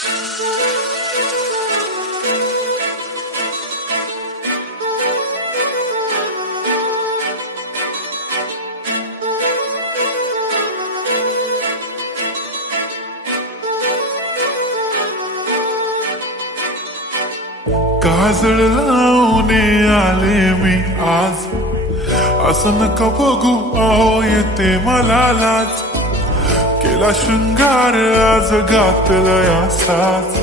काजळ लावून आले मी आज, असं नका बघू अहो येते मला लाज. केला शृंगार आज घातला साज,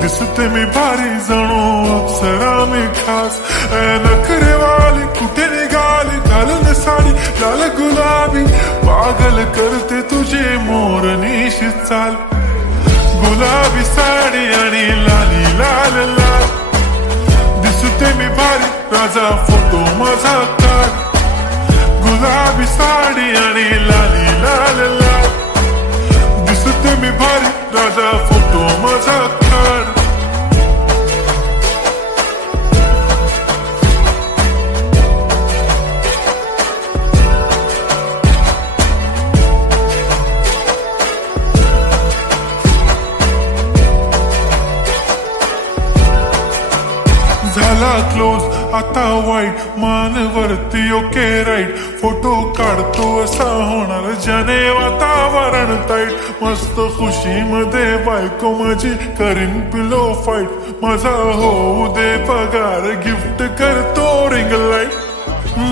दिसते मी भारी जणू अप्सरा मी खास. नखरेवाली कुठे निघाली घालून साडी लाल गुलाबी, पागल करते तुझे मोरनीशी चाल. गुलाबी साडी आणि लाली लाल लाल, दिसते मी भारी राजा फोटो माझा काढ. गुलाबी साडी आणि लाली लाल लाल, दिसते मी भारी राजा फोटो माझा काढ. झाला क्लोज आता वाईट, मान वरती ओके राईट. फोटो काढतो असा होणार ज्याने वातावरण ताईट. मस्त खुशी मध्ये बायको माझी करीन पिलो फाईट. माझा होऊ दे पगार गिफ्ट करतो रिंग लाईट.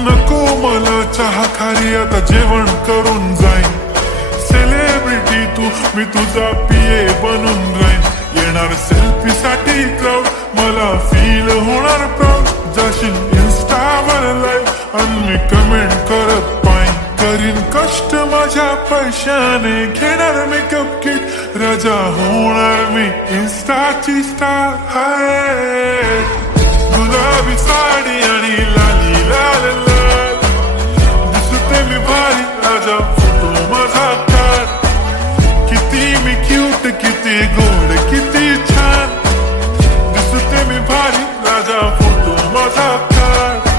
नको मला चहा खारी आता जेवण करून जाईन. सेलिब्रिटी तू मी तुझा पिये बनून राहीन. येणार सेल्फी साठी क्राऊड मला फील होणार प्राऊड. जाशील इन्स्टावर लाईव्ह आणि मी कमेंट करत पाईन. करीन कष्ट माझ्या पैशाने घेणार मेकअप किट. राजा होणार मी इन्स्टाची स्टार. हाय गुलाबी साडी आणि लाली लाल लाल, दिसते मी भारी राजा फोटो माझा काढ. किती मी क्यूट किती गोड किती छान, दिसते मी भारी राजा फोटो माझा काढ.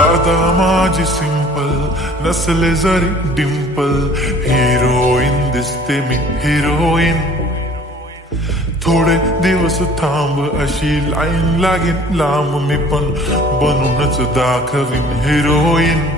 आता माझी सिंपल नसले जरी डिंपल, हिरोईन दिसते मी हिरोईन. थोडे दिवस थांब अशी लाईन लागेल लांब, मी पण बनूनच दाखवीन हिरोईन.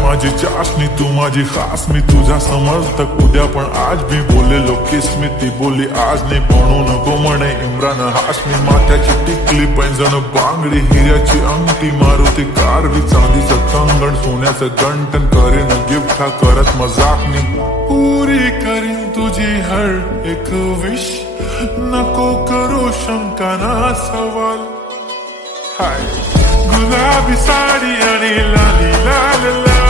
माझी चाशनी तू माझी खास, मी तुझा समर्थक उद्या पण आज मी बोलेलो किस्मी. ती बोली आज नाही बनू नको म्हणे इम्रान हाशमी. माथ्याची टिकली पैंजण बांगडी हिऱ्याची अंगठी, मारुती कारवी चांदीचं कंगण सोन्याचं गंटन. करीन गिफ्ट हा करत मजाकनी. पुरी करीन तुझी हर एक विश, नको करू शंका ना सवाल. हाय गुलाबी साडी आणि लाली लाल लाल,